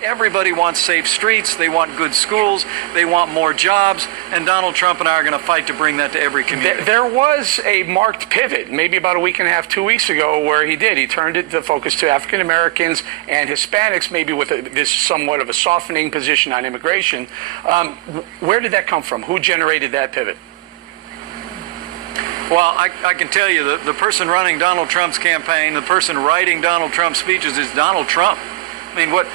Everybody wants safe streets, they want good schools, they want more jobs, and Donald Trump and I are going to fight to bring that to every community. There was a marked pivot, maybe about a week and a half, 2 weeks ago, where he turned it to focus to African Americans and Hispanics, maybe with this somewhat of a softening position on immigration. Where did that come from? Who generated that pivot? Well, I can tell you the person running Donald Trump's campaign, the person writing Donald Trump's speeches is Donald Trump. I mean, what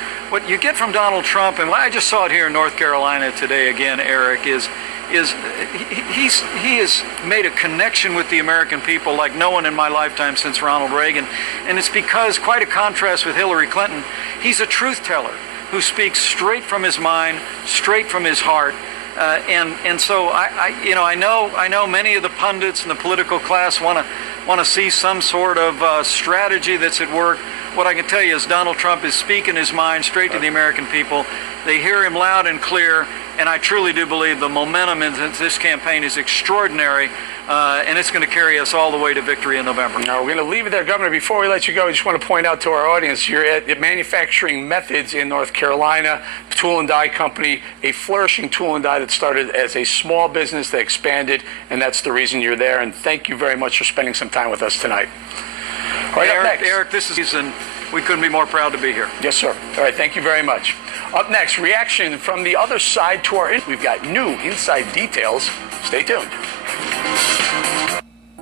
you get from Donald Trump, and I just saw it here in North Carolina today again, Eric, is he has made a connection with the American people like no one in my lifetime since Ronald Reagan. And it's because, quite a contrast with Hillary Clinton, he's a truth teller who speaks straight from his mind, straight from his heart. And so I know many of the pundits and the political class want to see some sort of strategy that's at work. What I can tell you is Donald Trump is speaking his mind straight to the American people. They hear him loud and clear, and I truly do believe the momentum in this campaign is extraordinary, and it's going to carry us all the way to victory in November. Now, we're going to leave it there, Governor. Before we let you go, I just want to point out to our audience, you're at Manufacturing Methods in North Carolina, tool and die company, a flourishing tool and die that started as a small business that expanded, and that's the reason you're there. And thank you very much for spending some time with us tonight. All right, Eric, this is, and we couldn't be more proud to be here. Yes, sir. All right, thank you very much. Up next, reaction from the other side to our we've got new inside details. Stay tuned.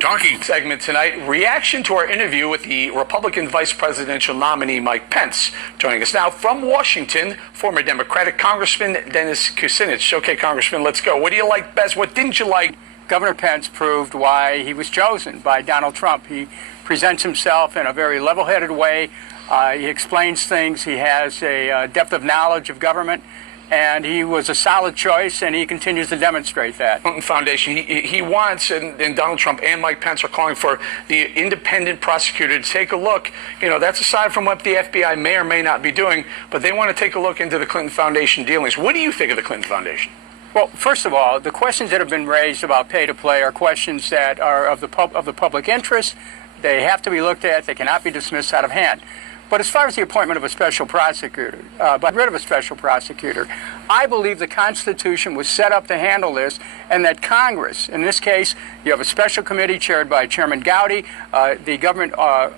Talking segment tonight, reaction to our interview with the Republican vice presidential nominee Mike Pence. Joining us now from Washington, former Democratic Congressman Dennis Kucinich. Okay, Congressman, let's go. What do you like best? What didn't you like? Governor Pence proved why he was chosen by Donald Trump. He presents himself in a very level-headed way. He explains things. He has a depth of knowledge of government, and he was a solid choice, and he continues to demonstrate that. Clinton Foundation, he wants, and Donald Trump and Mike Pence are calling for the independent prosecutor to take a look. You know, that's aside from what the FBI may or may not be doing, but they want to take a look into the Clinton Foundation dealings. What do you think of the Clinton Foundation? Well, first of all, the questions that have been raised about pay-to-play are questions that are of the public interest. They have to be looked at. They cannot be dismissed out of hand. But as far as the appointment of a special prosecutor, by rid of a special prosecutor, I believe the Constitution was set up to handle this, and that Congress, in this case, you have a special committee chaired by Chairman Gowdy, the Government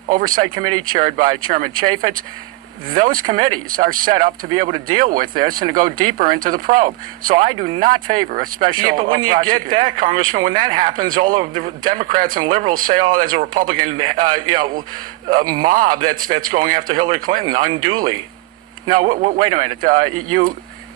Oversight Committee chaired by Chairman Chaffetz. Those committees are set up to be able to deal with this and to go deeper into the probe. So I do not favor a special prosecutor. Yeah, but when you prosecutor. get that, Congressman, when that happens, all of the Democrats and liberals say, oh, there's a Republican mob that's going after Hillary Clinton unduly. No, wait a minute.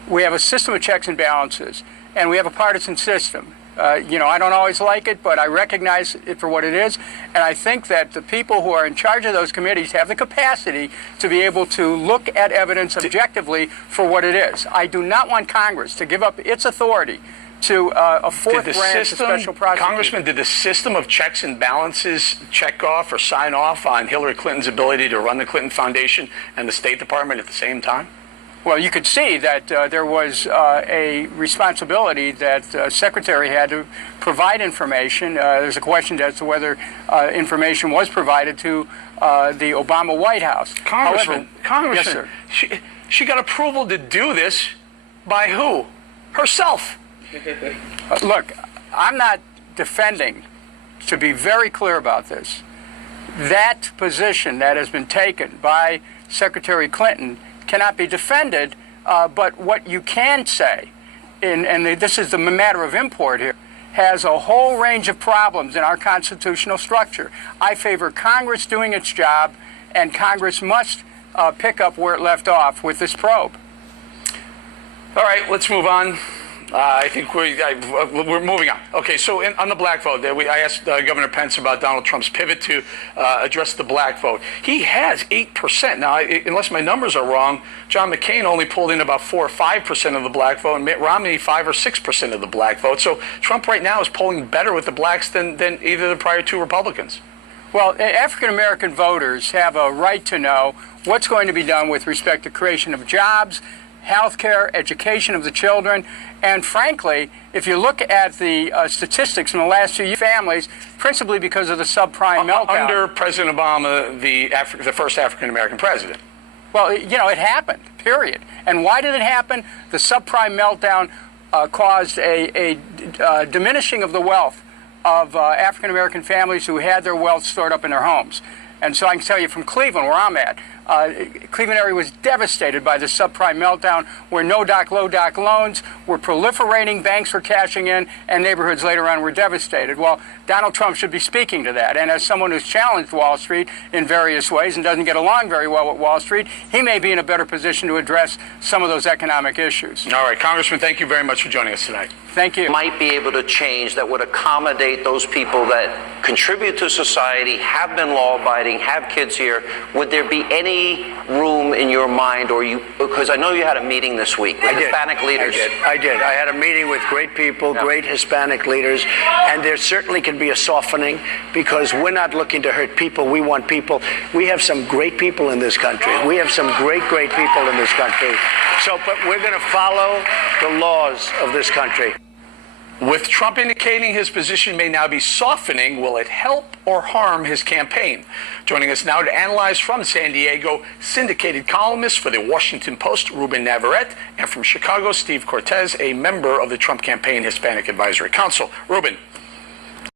We have a system of checks and balances, and we have a partisan system. I don't always like it, but I recognize it for what it is. And I think that the people who are in charge of those committees have the capacity to be able to look at evidence objectively for what it is. I do not want Congress to give up its authority to a fourth branch of special prosecutor. Congressman, did the system of checks and balances check off or sign off on Hillary Clinton's ability to run the Clinton Foundation and the State Department at the same time? Well, you could see that there was a responsibility that Secretary had to provide information. There's a question as to whether information was provided to the Obama White House. Congressman, yes, sir. She got approval to do this by who? Herself. Look, I'm not defending, to be very clear about this, that position that has been taken by Secretary Clinton cannot be defended, but what you can say, and this is the matter of import here, has a whole range of problems in our constitutional structure. I favor Congress doing its job, and Congress must pick up where it left off with this probe. All right, let's move on. I think we're moving on. Okay, so on the black vote, I asked Governor Pence about Donald Trump's pivot to address the black vote. He has 8%. Now, unless my numbers are wrong, John McCain only pulled in about 4 or 5% of the black vote, and Mitt Romney 5 or 6% of the black vote. So Trump right now is polling better with the blacks than either of the prior two Republicans. Well, African-American voters have a right to know what's going to be done with respect to creation of jobs, health care, education of the children, and frankly, if you look at the statistics in the last few years, families, principally because of the subprime meltdown. Under President Obama, the first African-American president. Well, you know, it happened, period. And why did it happen? The subprime meltdown caused a diminishing of the wealth of African-American families who had their wealth stored up in their homes. And so I can tell you from Cleveland, where I'm at, Cleveland area was devastated by the subprime meltdown, where no-doc, low-doc loans were proliferating, banks were cashing in, and neighborhoods later on were devastated. Well, Donald Trump should be speaking to that. And as someone who's challenged Wall Street in various ways and doesn't get along very well with Wall Street, he may be in a better position to address some of those economic issues. All right, Congressman, thank you very much for joining us tonight. Thank you. Might be able to change that would accommodate those people that contribute to society, have been law-abiding, have kids here. Would there be any room in your mind, or you, because I know you had a meeting this week with Hispanic leaders. I did. I had a meeting with great people, great Hispanic leaders, and there certainly can be a softening, because we're not looking to hurt people. We want people. We have some great people in this country. We have some great people in this country. So, but we're going to follow the laws of this country. With Trump indicating his position may now be softening, will it help or harm his campaign? Joining us now to analyze from San Diego, syndicated columnist for the Washington Post, Ruben Navarrete, and from Chicago, Steve Cortez, a member of the Trump Campaign Hispanic Advisory Council. Ruben.